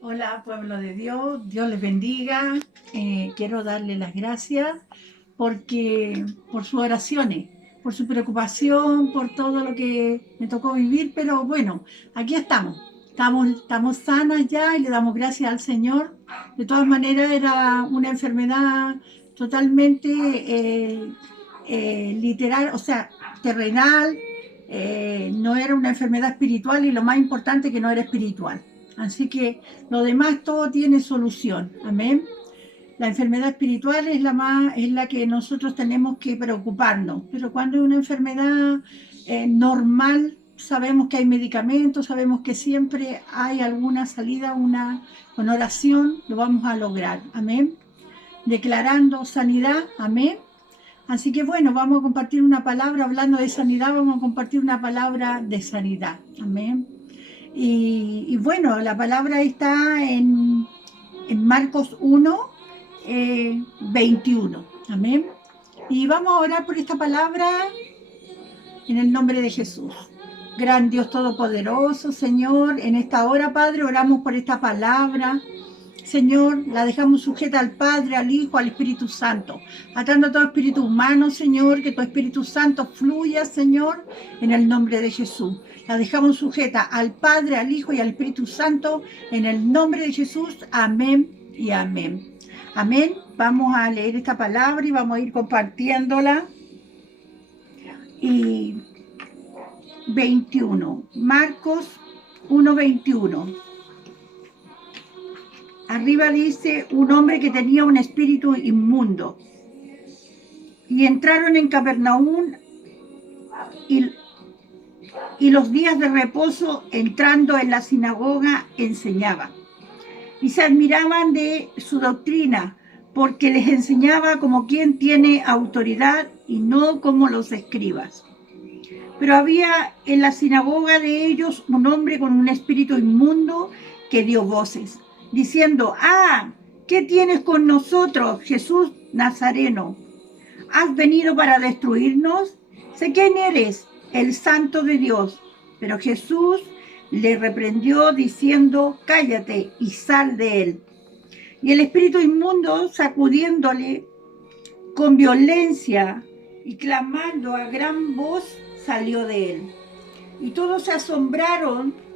Hola, pueblo de Dios, Dios les bendiga. Quiero darle las gracias por sus oraciones, por su preocupación, por todo lo que me tocó vivir, pero bueno, aquí estamos. Estamos sanas ya y le damos gracias al Señor. De todas maneras, era una enfermedad totalmente literal, o sea, terrenal. No era una enfermedad espiritual y lo más importante que no era espiritual. Así que lo demás todo tiene solución. Amén. La enfermedad espiritual es la que nosotros tenemos que preocuparnos. Pero cuando es una enfermedad normal, sabemos que hay medicamentos, sabemos que siempre hay alguna salida, con oración lo vamos a lograr. Amén. Declarando sanidad. Amén. Así que bueno, vamos a compartir una palabra, hablando de sanidad, vamos a compartir una palabra de sanidad. Amén. Y bueno, la palabra está en Marcos 1, 21. Amén. Y vamos a orar por esta palabra en el nombre de Jesús. Gran Dios Todopoderoso, Señor, en esta hora, Padre, oramos por esta palabra. Señor, la dejamos sujeta al Padre, al Hijo, al Espíritu Santo, atando a todo espíritu humano, Señor, que tu Espíritu Santo fluya, Señor, en el nombre de Jesús. La dejamos sujeta al Padre, al Hijo y al Espíritu Santo, en el nombre de Jesús. Amén y amén. Amén. Vamos a leer esta palabra y vamos a ir compartiéndola. Y 21, Marcos 1:21. Arriba dice, un hombre que tenía un espíritu inmundo. Y entraron en Capernaum y, y los días de reposo, entrando en la sinagoga, enseñaba. Y se admiraban de su doctrina, porque les enseñaba como quien tiene autoridad y no como los escribas. Pero había en la sinagoga de ellos un hombre con un espíritu inmundo que dio voces, diciendo, ¿qué tienes con nosotros, Jesús Nazareno? ¿Has venido para destruirnos? Sé quién eres, el Santo de Dios. Pero Jesús le reprendió diciendo, cállate y sal de él. Y el espíritu inmundo, sacudiéndole con violencia y clamando a gran voz, salió de él. Y todos se asombraron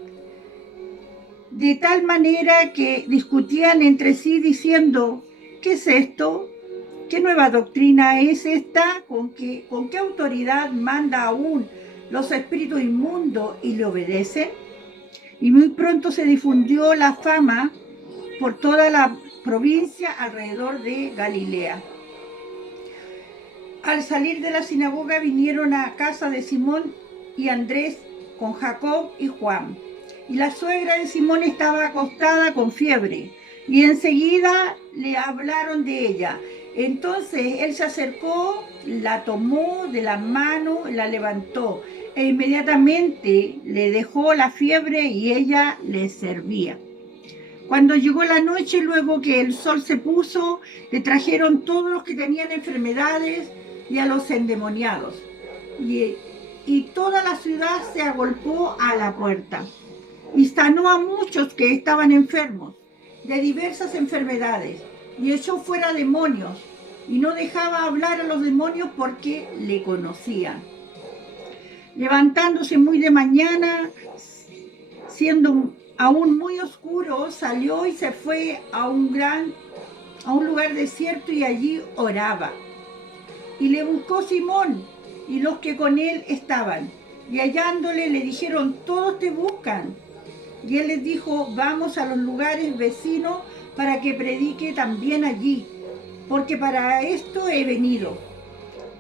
de tal manera que discutían entre sí diciendo, ¿qué es esto? ¿Qué nueva doctrina es esta? ¿Con qué autoridad manda aún los espíritus inmundos y le obedecen? Y muy pronto se difundió la fama por toda la provincia alrededor de Galilea. Al salir de la sinagoga vinieron a casa de Simón y Andrés con Jacob y Juan. Y la suegra de Simón estaba acostada con fiebre, y enseguida le hablaron de ella. Entonces él se acercó, la tomó de la mano, la levantó, e inmediatamente le dejó la fiebre y ella le servía. Cuando llegó la noche, luego que el sol se puso, le trajeron todos los que tenían enfermedades y a los endemoniados. Y toda la ciudad se agolpó a la puerta. Y sanó a muchos que estaban enfermos de diversas enfermedades, y echó fuera demonios, y no dejaba hablar a los demonios porque le conocían. Levantándose muy de mañana, siendo aún muy oscuro, salió y se fue a un lugar desierto, y allí oraba. Y le buscó Simón y los que con él estaban, y hallándole le dijeron, todos te buscan. Y él les dijo, vamos a los lugares vecinos para que predique también allí, porque para esto he venido.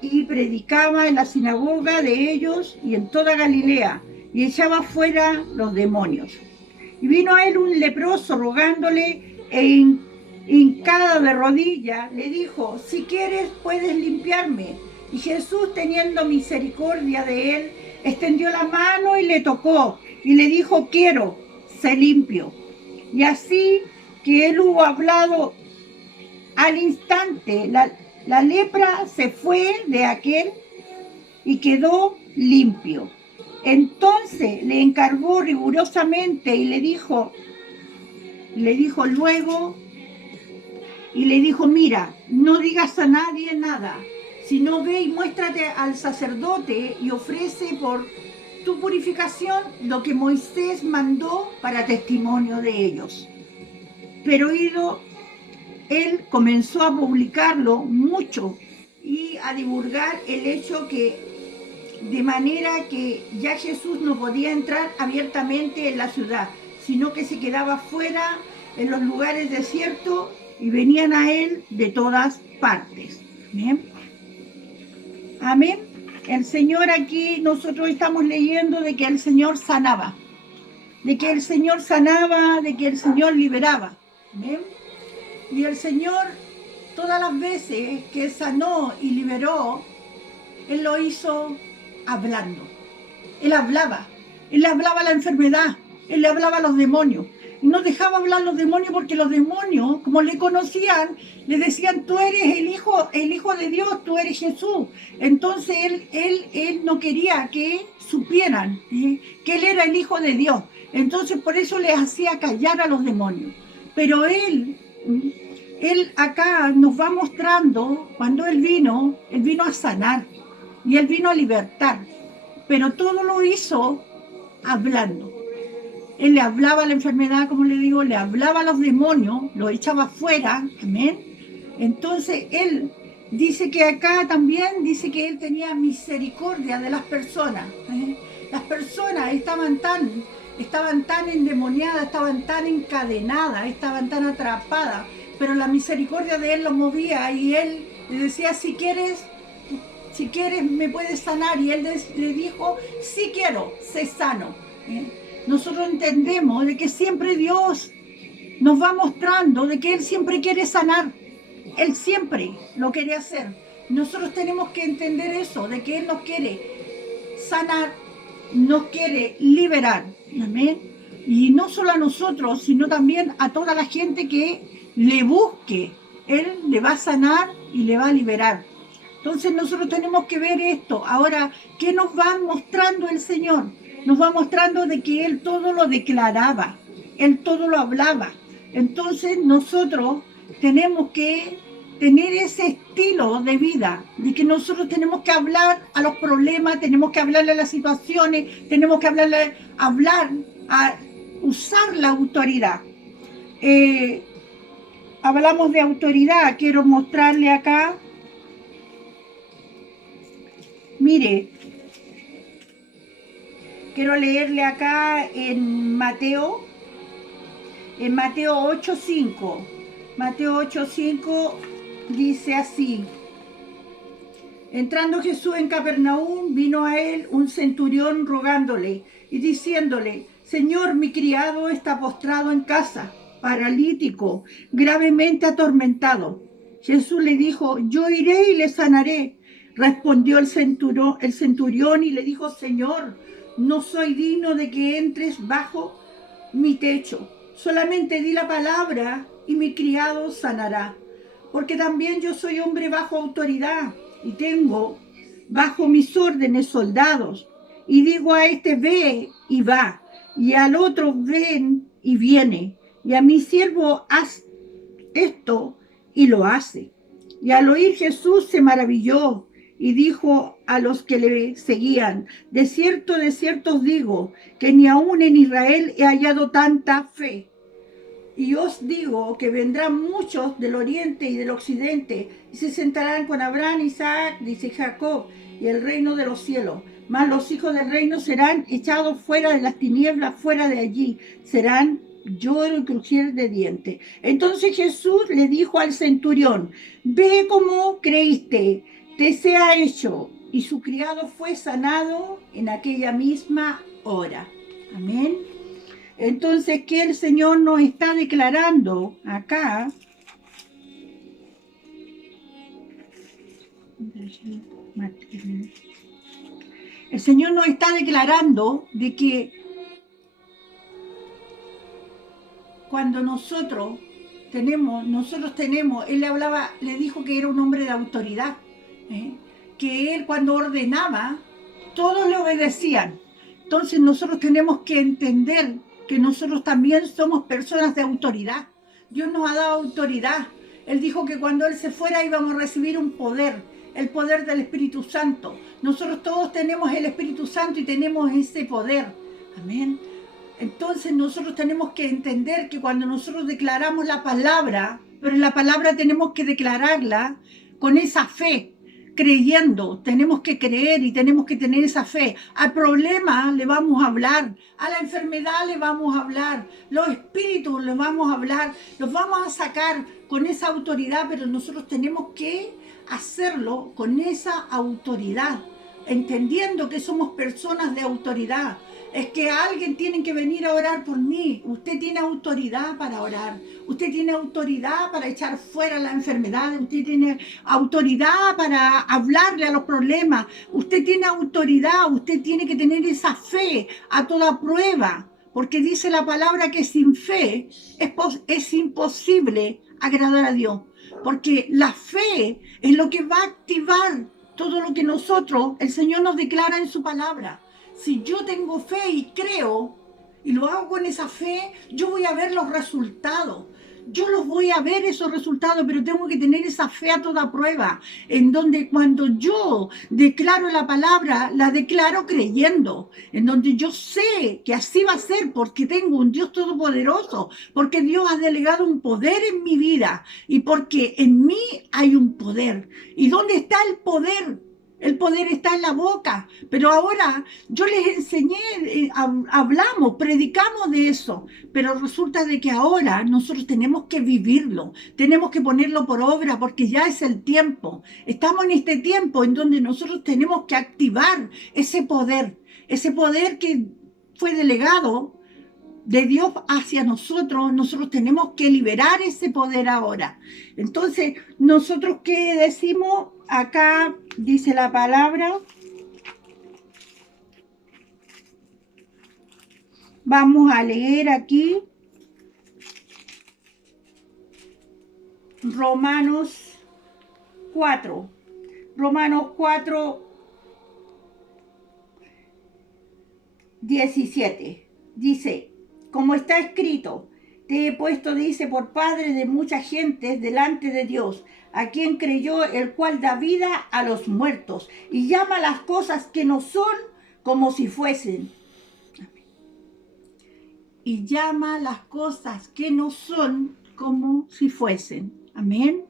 Y predicaba en la sinagoga de ellos y en toda Galilea, y echaba fuera los demonios. Y vino a él un leproso rogándole, e hincado de rodillas, le dijo, si quieres puedes limpiarme. Y Jesús, teniendo misericordia de él, extendió la mano y le tocó, y le dijo, quiero, sé limpio. Y así que él hubo hablado, al instante la lepra se fue de aquel y quedó limpio. Entonces le encargó rigurosamente y le dijo, Le dijo luego, y le dijo, mira, no digas a nadie nada, sino ve y muéstrate al sacerdote y ofrece por tu purificación lo que Moisés mandó para testimonio de ellos. Pero él comenzó a publicarlo mucho y a divulgar el hecho de manera que ya Jesús no podía entrar abiertamente en la ciudad, sino que se quedaba fuera en los lugares desiertos y venían a él de todas partes. ¿Bien? Amén. El Señor aquí, nosotros estamos leyendo de que el Señor sanaba, de que el Señor sanaba, de que el Señor liberaba. ¿Bien? Y el Señor, todas las veces que sanó y liberó, Él lo hizo hablando. Él hablaba a la enfermedad, Él le hablaba a los demonios. Y no dejaba hablar los demonios porque los demonios, como le conocían, le decían, tú eres el hijo de Dios, tú eres Jesús. Entonces él no quería que supieran que Él era el Hijo de Dios. Entonces por eso les hacía callar a los demonios. Pero Él acá nos va mostrando, cuando Él vino a sanar y Él vino a libertar. Pero todo lo hizo hablando. Él le hablaba a la enfermedad, como le digo, le hablaba a los demonios, lo echaba fuera, amén. Entonces Él dice que acá también, dice que Él tenía misericordia de las personas. Las personas estaban tan endemoniadas, estaban tan encadenadas, estaban tan atrapadas, pero la misericordia de Él los movía y Él le decía, si quieres me puedes sanar, y Él le dijo, sí quiero, sé sano. Nosotros entendemos de que siempre Dios nos va mostrando de que Él siempre quiere sanar, Él siempre lo quiere hacer. Nosotros tenemos que entender eso, de que Él nos quiere sanar, nos quiere liberar, amén. Y no solo a nosotros, sino también a toda la gente que le busque, Él le va a sanar y le va a liberar. Entonces nosotros tenemos que ver esto. Ahora, ¿qué nos va mostrando el Señor? Nos va mostrando de que Él todo lo declaraba, Él todo lo hablaba. Entonces nosotros tenemos que tener ese estilo de vida, de que nosotros tenemos que hablar a los problemas, tenemos que hablarle a las situaciones, tenemos que a usar la autoridad. Hablamos de autoridad, quiero mostrarle acá. Mire, quiero leerle acá en Mateo 8:5. Mateo 8:5 dice así: entrando Jesús en Capernaum, vino a él un centurión rogándole y diciéndole, Señor, mi criado está postrado en casa, paralítico, gravemente atormentado. Jesús le dijo, yo iré y le sanaré. Respondió el centurión y le dijo, Señor, no soy digno de que entres bajo mi techo. Solamente di la palabra y mi criado sanará. Porque también yo soy hombre bajo autoridad y tengo bajo mis órdenes soldados. Y digo a este, ve y va. Y al otro, ven y viene. Y a mi siervo, haz esto, y lo hace. Y al oír Jesús se maravilló y dijo a los que le seguían, de cierto os digo, que ni aún en Israel he hallado tanta fe. Y os digo que vendrán muchos del oriente y del occidente, y se sentarán con Abraham, Isaac, dice Jacob, y el reino de los cielos. Mas los hijos del reino serán echados fuera de las tinieblas, fuera de allí. Serán lloro y crujir de dientes. Entonces Jesús le dijo al centurión, ve como creíste, te sea hecho. Y su criado fue sanado en aquella misma hora. Amén. Entonces, ¿qué el Señor nos está declarando acá? El Señor nos está declarando de que cuando nosotros tenemos, Él le dijo que era un hombre de autoridad, que Él cuando ordenaba, todos le obedecían. Entonces nosotros tenemos que entender que nosotros también somos personas de autoridad. Dios nos ha dado autoridad. Él dijo que cuando Él se fuera íbamos a recibir un poder, el poder del Espíritu Santo. Nosotros todos tenemos el Espíritu Santo y tenemos ese poder. Amén. Entonces nosotros tenemos que entender que cuando nosotros declaramos la palabra, pero la palabra tenemos que declararla con esa fe, creyendo, tenemos que creer y tenemos que tener esa fe. Al problema le vamos a hablar, a la enfermedad le vamos a hablar, los espíritus le vamos a hablar, los vamos a sacar con esa autoridad, pero nosotros tenemos que hacerlo con esa autoridad, entendiendo que somos personas de autoridad. Es que alguien tiene que venir a orar por mí. Usted tiene autoridad para orar. Usted tiene autoridad para echar fuera la enfermedad. Usted tiene autoridad para hablarle a los problemas. Usted tiene autoridad. Usted tiene que tener esa fe a toda prueba. Porque dice la palabra que sin fe es imposible agradar a Dios. Porque la fe es lo que va a activar todo lo que nosotros, el Señor nos declara en su palabra. Si yo tengo fe y creo, y lo hago con esa fe, yo voy a ver los resultados. Yo los voy a ver esos resultados, pero tengo que tener esa fe a toda prueba, en donde cuando yo declaro la palabra, la declaro creyendo, en donde yo sé que así va a ser, porque tengo un Dios todopoderoso, porque Dios ha delegado un poder en mi vida, y porque en mí hay un poder. ¿Y dónde está el poder? El poder está en la boca, pero ahora yo les enseñé, hablamos, predicamos de eso, pero resulta de que ahora nosotros tenemos que vivirlo, tenemos que ponerlo por obra porque ya es el tiempo. Estamos en este tiempo en donde nosotros tenemos que activar ese poder que fue delegado de Dios hacia nosotros. Nosotros tenemos que liberar ese poder ahora. Entonces, nosotros ¿qué decimos? Acá dice la palabra. Vamos a leer aquí Romanos 4. Romanos 4, 17. Dice, como está escrito, te he puesto, dice, por padre de muchas gentes delante de Dios, a quien creyó, el cual da vida a los muertos y llama las cosas que no son como si fuesen. Y llama las cosas que no son como si fuesen. Amén.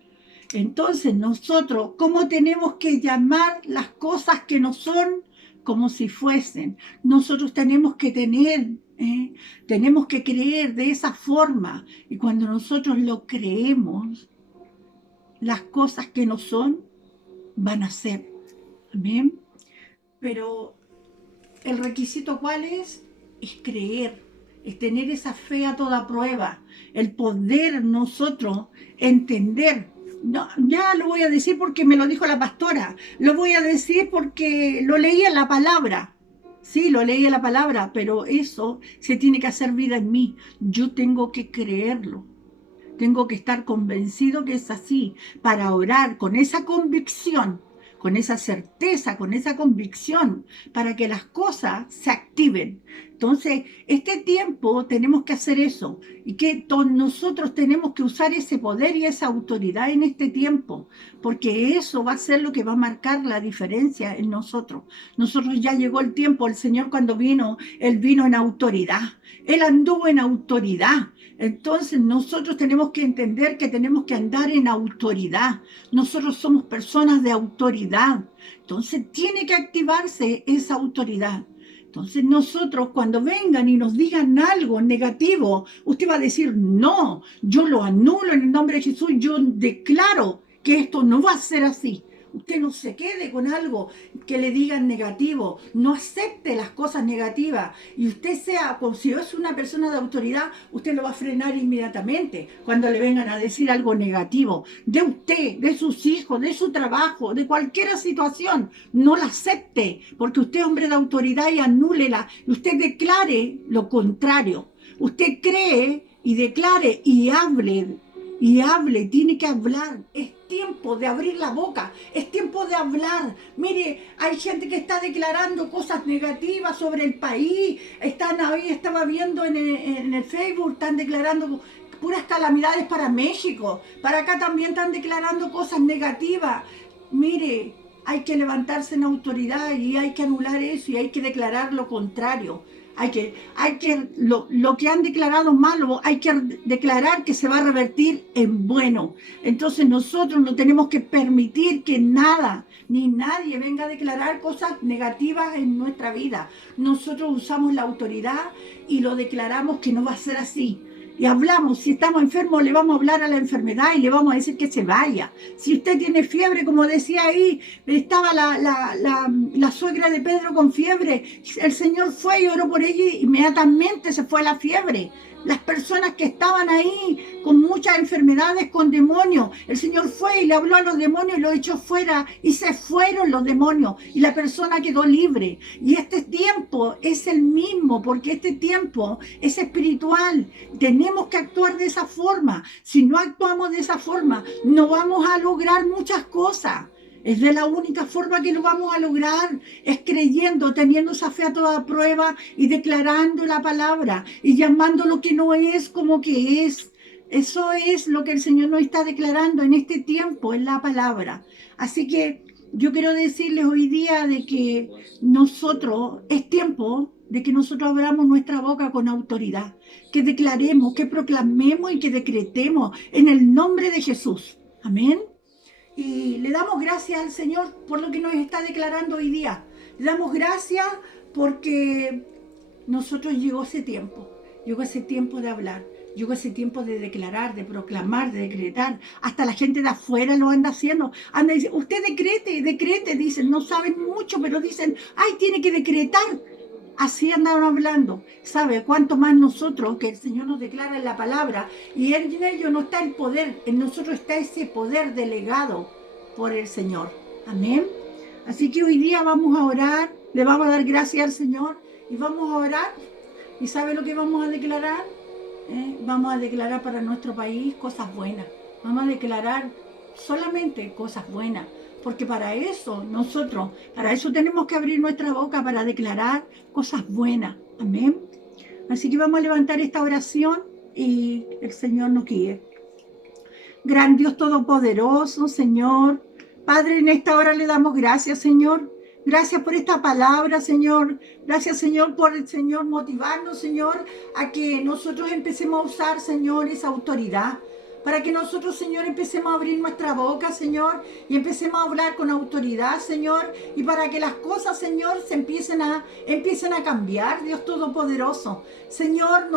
Entonces nosotros, ¿cómo tenemos que llamar las cosas que no son como si fuesen? Nosotros tenemos que tenemos que creer de esa forma. Y cuando nosotros lo creemos, las cosas que no son van a ser. Amén. Pero el requisito ¿cuál es? Es creer, es tener esa fe a toda prueba, el poder nosotros entender. No, ya lo voy a decir porque me lo dijo la pastora, lo voy a decir porque lo leí en la palabra. Sí, lo leí en la palabra, pero eso se tiene que hacer vida en mí. Yo tengo que creerlo. Tengo que estar convencido que es así, para orar con esa convicción, con esa certeza, con esa convicción, para que las cosas se activen. Entonces, este tiempo tenemos que hacer eso, y que nosotros tenemos que usar ese poder y esa autoridad en este tiempo, porque eso va a ser lo que va a marcar la diferencia en nosotros. Nosotros ya llegó el tiempo, el Señor cuando vino, Él vino en autoridad, Él anduvo en autoridad. Entonces nosotros tenemos que entender que tenemos que andar en autoridad. Nosotros somos personas de autoridad. Entonces tiene que activarse esa autoridad. Entonces nosotros cuando vengan y nos digan algo negativo, usted va a decir, no, yo lo anulo en el nombre de Jesús, yo declaro que esto no va a ser así. Usted no se quede con algo que le digan negativo, no acepte las cosas negativas. Y usted si es una persona de autoridad, usted lo va a frenar inmediatamente cuando le vengan a decir algo negativo de usted, de sus hijos, de su trabajo, de cualquier situación. No la acepte, porque usted es hombre de autoridad y anúlela. Y usted declare lo contrario. Usted cree y declare y hable y hable, tiene que hablar. Es tiempo de abrir la boca, es tiempo de hablar. Mire, hay gente que está declarando cosas negativas sobre el país. Estaba viendo en el Facebook, están declarando puras calamidades para México. Para acá también están declarando cosas negativas. Mire, hay que levantarse en autoridad y hay que anular eso y hay que declarar lo contrario. Lo que han declarado malo, hay que declarar que se va a revertir en bueno. Entonces nosotros no tenemos que permitir que nada ni nadie venga a declarar cosas negativas en nuestra vida. Nosotros usamos la autoridad y lo declaramos que no va a ser así. Y hablamos, si estamos enfermos, le vamos a hablar a la enfermedad y le vamos a decir que se vaya. Si usted tiene fiebre, como decía ahí, estaba la suegra de Pedro con fiebre, el Señor fue y oró por ella y inmediatamente se fue la fiebre. Las personas que estaban ahí con muchas enfermedades, con demonios, el Señor fue y le habló a los demonios y los echó fuera y se fueron los demonios y la persona quedó libre. Y este tiempo es el mismo, porque este tiempo es espiritual. Tenemos que actuar de esa forma. Si no actuamos de esa forma, no vamos a lograr muchas cosas. Es de la única forma que lo vamos a lograr, es creyendo, teniendo esa fe a toda prueba y declarando la palabra y llamando lo que no es como que es. Eso es lo que el Señor nos está declarando en este tiempo, en la palabra. Así que yo quiero decirles hoy día de que es tiempo de que nosotros abramos nuestra boca con autoridad, que declaremos, que proclamemos y que decretemos en el nombre de Jesús. Amén. Y le damos gracias al Señor por lo que nos está declarando hoy día. Le damos gracias porque nosotros llegó ese tiempo de hablar, llegó ese tiempo de declarar, de proclamar, de decretar. Hasta la gente de afuera lo anda haciendo. Anda y dice, usted decrete, dicen, no saben mucho, pero dicen, ay, tiene que decretar. Así andaban hablando. ¿Sabe cuánto más nosotros, que el Señor nos declara en la palabra? Y en ello no está el poder, en nosotros está ese poder delegado por el Señor. Amén. Así que hoy día vamos a orar, le vamos a dar gracias al Señor y vamos a orar. ¿Y sabe lo que vamos a declarar? Vamos a declarar para nuestro país cosas buenas. Vamos a declarar solamente cosas buenas. Porque para eso tenemos que abrir nuestra boca para declarar cosas buenas. Amén. Así que vamos a levantar esta oración y el Señor nos guíe. Gran Dios Todopoderoso, Señor. Padre, en esta hora le damos gracias, Señor. Gracias por esta palabra, Señor. Gracias, Señor, por el Señor motivarnos, Señor, a que nosotros empecemos a usar, Señor, esa autoridad. Para que nosotros, Señor, empecemos a abrir nuestra boca, Señor, y empecemos a hablar con autoridad, Señor, y para que las cosas, Señor, empiecen a cambiar, Dios Todopoderoso. Señor,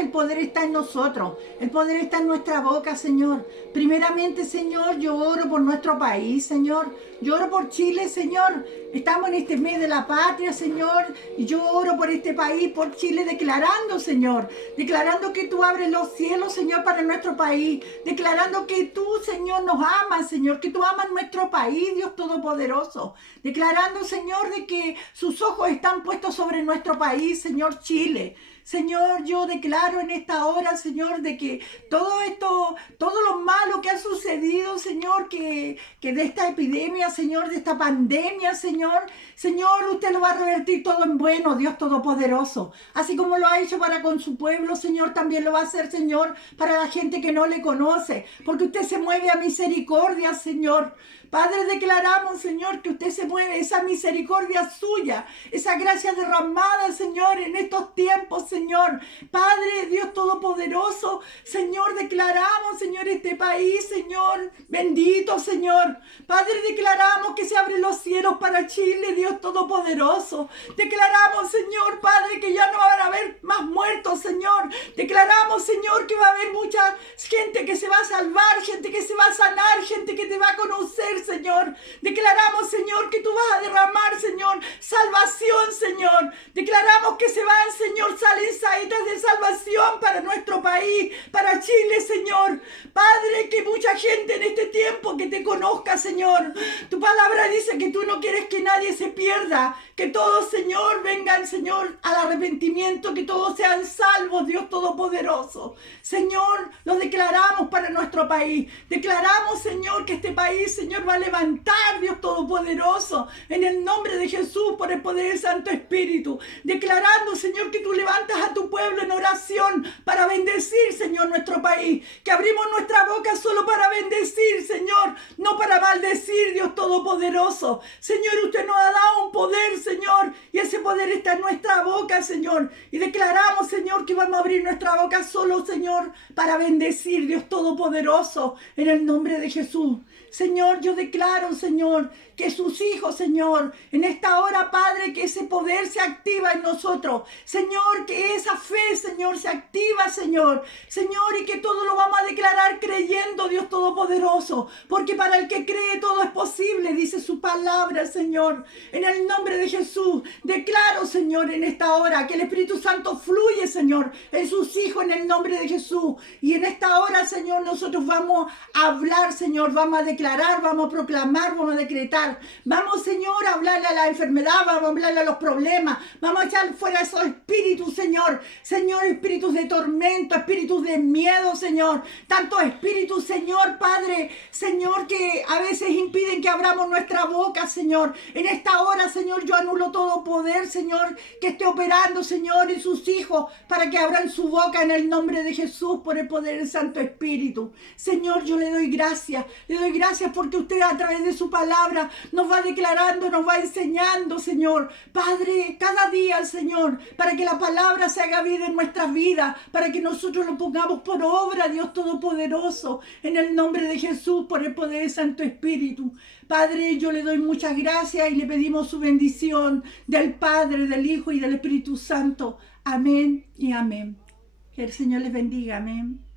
el poder está en nosotros, el poder está en nuestra boca, Señor. Primeramente, Señor, yo oro por nuestro país, Señor. Yo oro por Chile, Señor. Estamos en este mes de la patria, Señor, y yo oro por este país, por Chile, declarando, Señor, declarando que tú abres los cielos, Señor, para nuestro país, declarando que tú, Señor, nos amas, Señor, que tú amas nuestro país, Dios Todopoderoso, declarando, Señor, de que sus ojos están puestos sobre nuestro país, Señor, Chile. Señor, yo declaro en esta hora, Señor, de que todo lo malo que ha sucedido, Señor, que de esta epidemia, Señor, de esta pandemia, Señor, usted lo va a revertir todo en bueno, Dios Todopoderoso. Así como lo ha hecho para con su pueblo, Señor, también lo va a hacer, Señor, para la gente que no le conoce, porque usted se mueve a misericordia, Señor. Padre, declaramos, Señor, que usted se mueve, esa misericordia suya, esa gracia derramada, Señor, en estos tiempos, Señor. Padre, Dios Todopoderoso, Señor, declaramos, Señor, este país, Señor, bendito, Señor. Padre, declaramos que se abren los cielos para Chile, Dios Todopoderoso. Declaramos, Señor, Padre, que ya no van a haber más muertos, Señor. Declaramos, Señor, que va a haber mucha gente que se va a salvar, gente que se va a sanar, gente que te va a conocer, Señor. Declaramos, Señor, que tú vas a derramar, Señor, salvación, Señor. Declaramos que se van, Señor, salen saetas de salvación para nuestro país, para Chile, Señor. Padre, que mucha gente en este tiempo que te conozca, Señor. Tu palabra dice que tú no quieres que nadie se pierda, que todos, Señor, vengan, Señor, al arrepentimiento, que todos sean salvos, Dios Todopoderoso. Señor, lo declaramos declaramos para nuestro país. Declaramos, Señor, que este país, Señor, va a levantar, Dios Todopoderoso, en el nombre de Jesús, por el poder del Santo Espíritu. Declarando, Señor, que tú levantas a tu pueblo en oración para bendecir, Señor, nuestro país. Que abrimos nuestra boca solo para bendecir, Señor, no para maldecir, Dios Todopoderoso. Señor, usted nos ha dado un poder, Señor, y ese poder está en nuestra boca, Señor. Y declaramos, Señor, que vamos a abrir nuestra boca solo, Señor, para bendecir, Dios Todopoderoso, en el nombre de Jesús. Señor, yo declaro, Señor, que sus hijos, Señor, en esta hora, Padre, que ese poder se activa en nosotros. Señor, que esa fe, Señor, se activa, Señor. Señor, y que todo lo vamos a declarar creyendo, Dios Todopoderoso. Porque para el que cree todo es posible, dice su palabra, Señor. En el nombre de Jesús, declaro, Señor, en esta hora que el Espíritu Santo fluye, Señor, en sus hijos, en el nombre de Jesús. Y en esta hora, Señor, nosotros vamos a hablar, Señor, vamos a declarar, vamos a proclamar, vamos a decretar. Vamos, Señor, a hablarle a la enfermedad, vamos a hablarle a los problemas, vamos a echar fuera esos espíritus, Señor. Señor, espíritus de tormento, espíritus de miedo, Señor. Tantos espíritus, Señor, Padre, Señor, que a veces impiden que abramos nuestra boca, Señor. En esta hora, Señor, yo anulo todo poder, Señor, que esté operando, Señor, y sus hijos, para que abran su boca en el nombre de Jesús, por el poder del Santo Espíritu. Señor, yo le doy gracias porque usted a través de su palabra nos va declarando, nos va enseñando, Señor. Padre, cada día, Señor, para que la palabra se haga vida en nuestras vidas, para que nosotros lo pongamos por obra, Dios Todopoderoso, en el nombre de Jesús, por el poder del Santo Espíritu. Padre, yo le doy muchas gracias y le pedimos su bendición del Padre, del Hijo y del Espíritu Santo. Amén y amén. Que el Señor les bendiga. Amén.